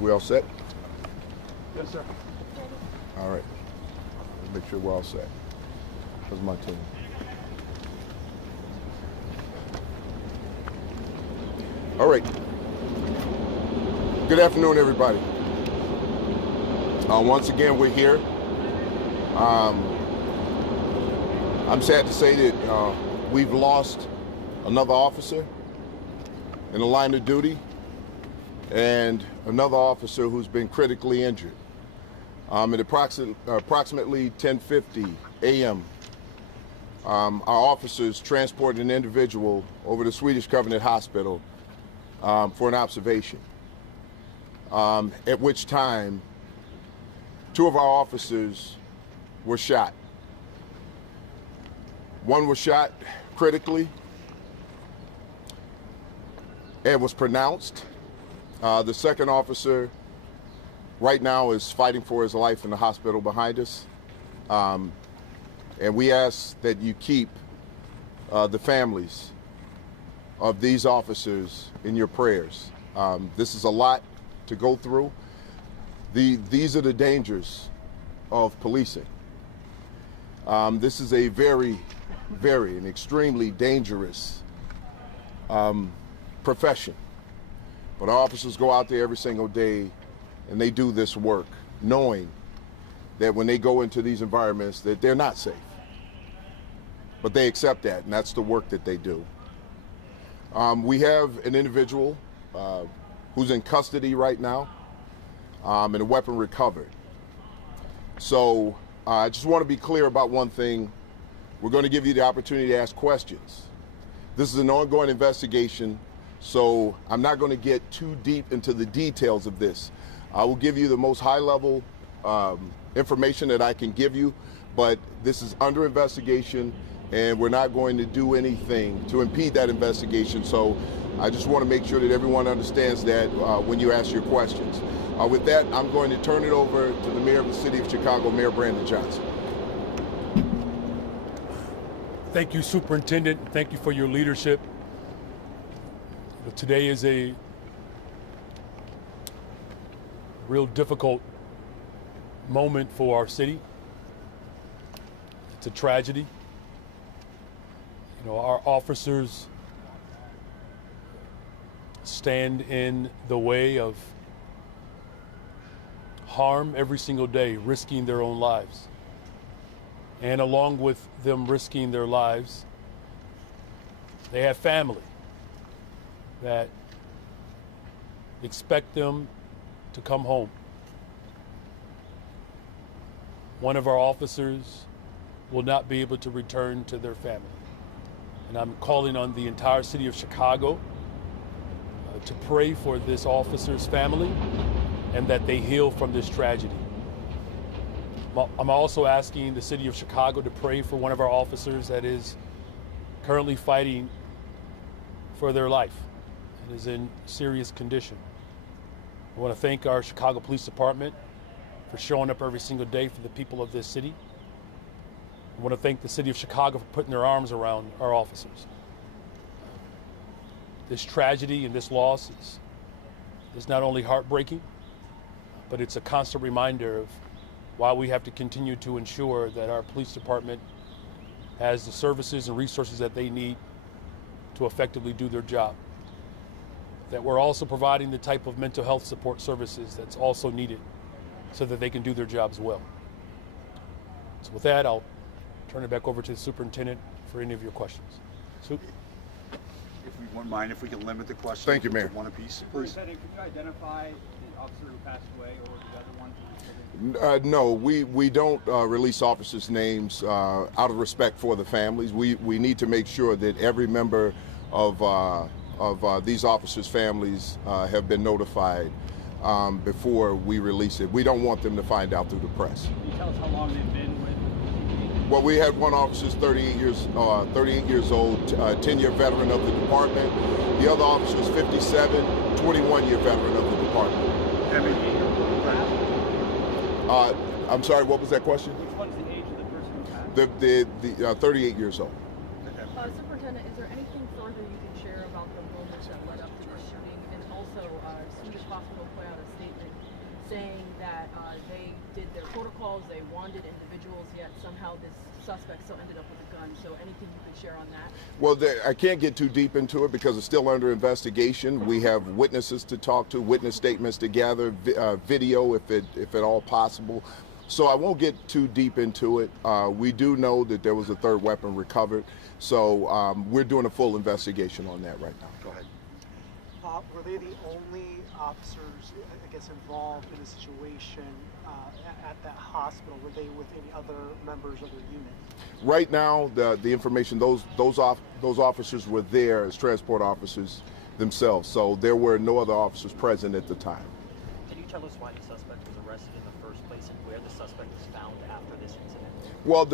We all set? Yes, sir. All right. Let's make sure we're all set. How's my team? All right. Good afternoon, everybody. Once again, we're here. I'm sad to say that we've lost another officer in the line of duty and another officer who's been critically injured. At approximately 10:50 a.m., our officers transported an individual over to Swedish Hospital for an observation, at which time two of our officers were shot. One was shot critically and was pronounced. The second officer right now is fighting for his life in the hospital behind us. And we ask that you keep the families of these officers in your prayers. This is a lot to go through. These are the dangers of policing. This is a very and extremely dangerous profession. But our officers go out there every single day and they do this work knowing that when they go into these environments that they're not safe. But they accept that, and that's the work that they do. We have an individual who's in custody right now and a weapon recovered. So I just want to be clear about one thing. We're going to give you the opportunity to ask questions. This is an ongoing investigation, so I'm not going to get too deep into the details of this. I will give you the most high-level information that I can give you, but this is under investigation, and we're not going to do anything to impede that investigation. So I just want to make sure that everyone understands that when you ask your questions. With that, I'm going to turn it over to the Mayor of the City of Chicago, Mayor Brandon Johnson. Thank you, Superintendent. Thank you for your leadership. Today is a real difficult moment for our city. It's a tragedy. You know, our officers stand in the way of harm every single day, risking their own lives. And along with them risking their lives, they have family that expect them to come home. One of our officers will not be able to return to their family. And I'm calling on the entire city of Chicago to pray for this officer's family and that they heal from this tragedy. I'm also asking the city of Chicago to pray for one of our officers that is currently fighting for their life and is in serious condition. I want to thank our Chicago Police Department for showing up every single day for the people of this city. I want to thank the city of Chicago for putting their arms around our officers. This tragedy and this loss is not only heartbreaking, but it's a constant reminder of why we have to continue to ensure that our police department has the services and resources that they need to effectively do their job. That we're also providing the type of mental health support services that's also needed so that they can do their jobs well. So with that, I'll turn it back over to the superintendent for any of your questions. Sup? If we wouldn't mind, if we can limit the questions. Thank you, Mayor. To one apiece, please. Superintendent, could you identify the officer who passed away or the other one? No, we don't release officers' names out of respect for the families. We need to make sure that every member of these officers' families have been notified before we release it. We don't want them to find out through the press. Can you tell us how long they've been with CBS? Well, we had one officer 38 years old, 10-year veteran of the department. The other officer is 57, 21-year veteran of the department. I'm sorry, what was that question? Which one's the age of the person who passed? The 38 years old. Superintendent, is there anything further you can share about the moments that led up to the shooting and also Swedish Hospital put out a statement saying that they did their protocols, they wanted individuals, yet somehow this suspect still ended up with a gun. So anything you could share on that? Well, I can't get too deep into it because it's still under investigation. We have witnesses to talk to, witness statements to gather, video if at all possible. So I won't get too deep into it. We do know that there was a third weapon recovered. So we're doing a full investigation on that right now. Go ahead. Were they the only officers, I guess, involved in the situation at that hospital? Were they with any other members of their unit? Right now, the information, those officers were there as transport officers themselves. So there were no other officers present at the time. Can you tell us why the suspect was arrested in the first place and where the suspect was found after this incident? Well,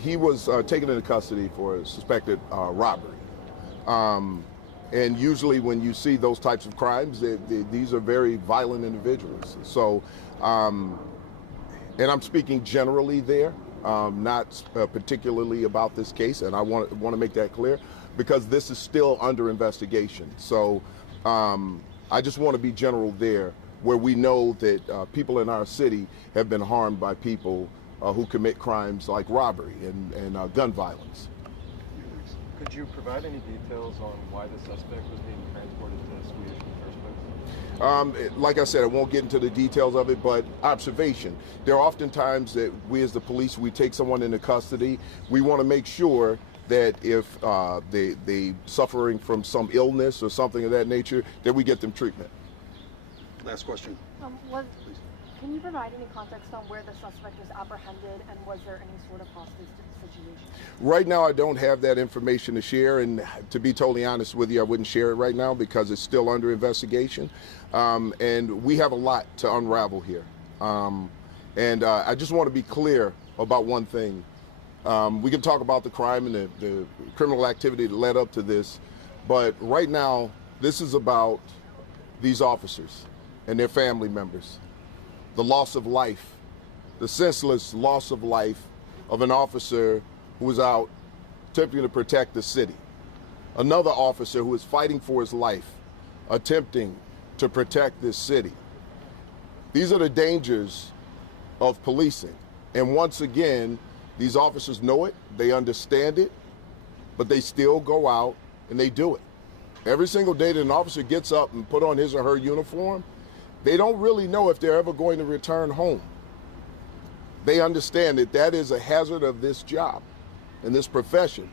he was taken into custody for a suspected robbery. And usually when you see those types of crimes, these are very violent individuals. So, and I'm speaking generally there, not particularly about this case, and I want to make that clear because this is still under investigation. So I just want to be general there, where we know that people in our city have been harmed by people who commit crimes like robbery and gun violence. Could you provide any details on why the suspect was being transported to Swedish in the first place? Like I said, I won't get into the details of it, but observation. There are often times that we as the police, we take someone into custody. We want to make sure that if they suffering from some illness or something of that nature, that we get them treatment. Last question. Can you provide any context on where the suspect was apprehended, and was there any sort of hostage situation? Right now, I don't have that information to share, and to be totally honest with you, I wouldn't share it right now because it's still under investigation, and we have a lot to unravel here. I just want to be clear about one thing. We can talk about the crime and the criminal activity that led up to this, but right now, this is about these officers and their family members. The loss of life, the senseless loss of life of an officer who was out attempting to protect the city. Another officer who was fighting for his life, attempting to protect this city. These are the dangers of policing. And once again, these officers know it, they understand it, but they still go out and they do it. Every single day that an officer gets up and put on his or her uniform, they don't really know if they're ever going to return home. They understand that that is a hazard of this job and this profession,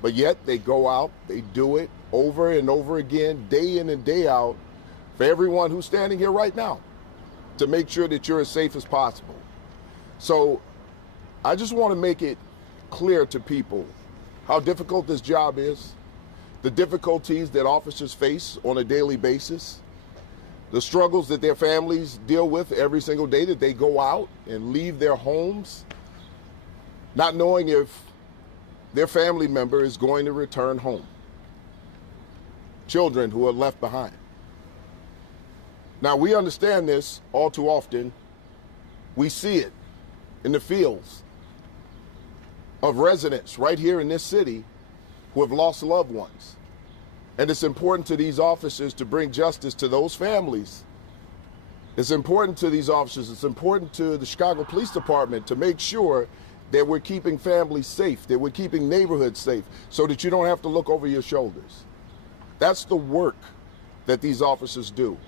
but yet they go out, they do it over and over again, day in and day out, for everyone who's standing here right now, to make sure that you're as safe as possible. So I just want to make it clear to people how difficult this job is, the difficulties that officers face on a daily basis, the struggles that their families deal with every single day that they go out and leave their homes, not knowing if their family member is going to return home. Children who are left behind. Now, we understand this all too often. We see it in the fields of residents right here in this city who have lost loved ones. And it's important to these officers to bring justice to those families. It's important to these officers, it's important to the Chicago Police Department to make sure that we're keeping families safe, that we're keeping neighborhoods safe, so that you don't have to look over your shoulders. That's the work that these officers do.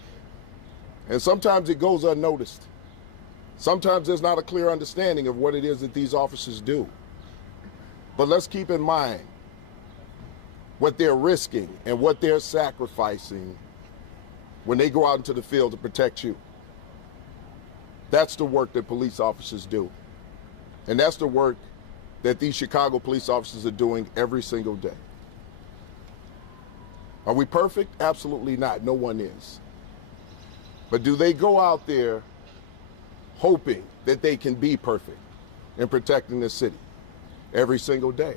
And sometimes it goes unnoticed. Sometimes there's not a clear understanding of what it is that these officers do. But let's keep in mind what they're risking and what they're sacrificing when they go out into the field to protect you. That's the work that police officers do. And that's the work that these Chicago police officers are doing every single day. Are we perfect? Absolutely not. No one is. But do they go out there hoping that they can be perfect in protecting the city every single day?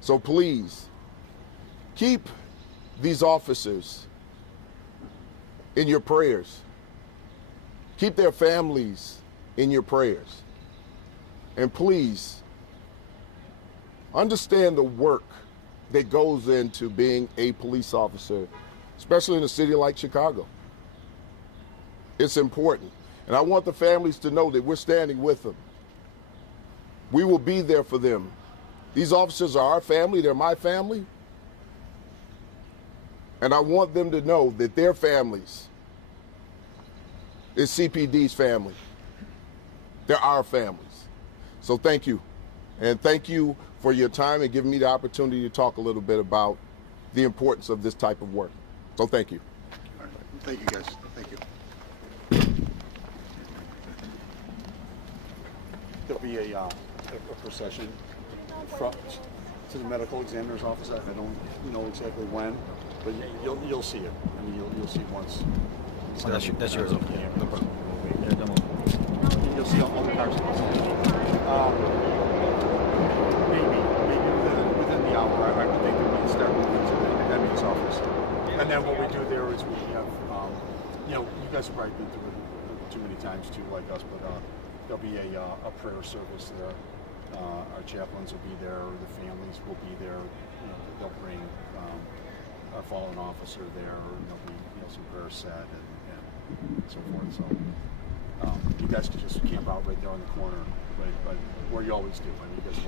So please, keep these officers in your prayers. Keep their families in your prayers. And please, understand the work that goes into being a police officer, especially in a city like Chicago. It's important. And I want the families to know that we're standing with them. We will be there for them. These officers are our family, they're my family. And I want them to know that their families is CPD's family. They're our families. So thank you. And thank you for your time and giving me the opportunity to talk a little bit about the importance of this type of work. So thank you. All right. Thank you, guys. Thank you. There'll be a procession to the medical examiner's office. I don't know exactly when, but you'll see it. I mean, you'll see it once. Oh, that's yours. Okay. Yeah. No problem. Yeah, demo. You'll see all the cars. Maybe within the hour. I would think that we'd start moving to the admin's office. And then what we do there is we have, you guys have probably been through it too many times too, like us, but there'll be a prayer service there. Our chaplains will be there, the families will be there. They'll bring our fallen officer there, and there'll be some prayers said and so forth. So you guys can just camp out right there on the corner, right where you always do. I mean, you guys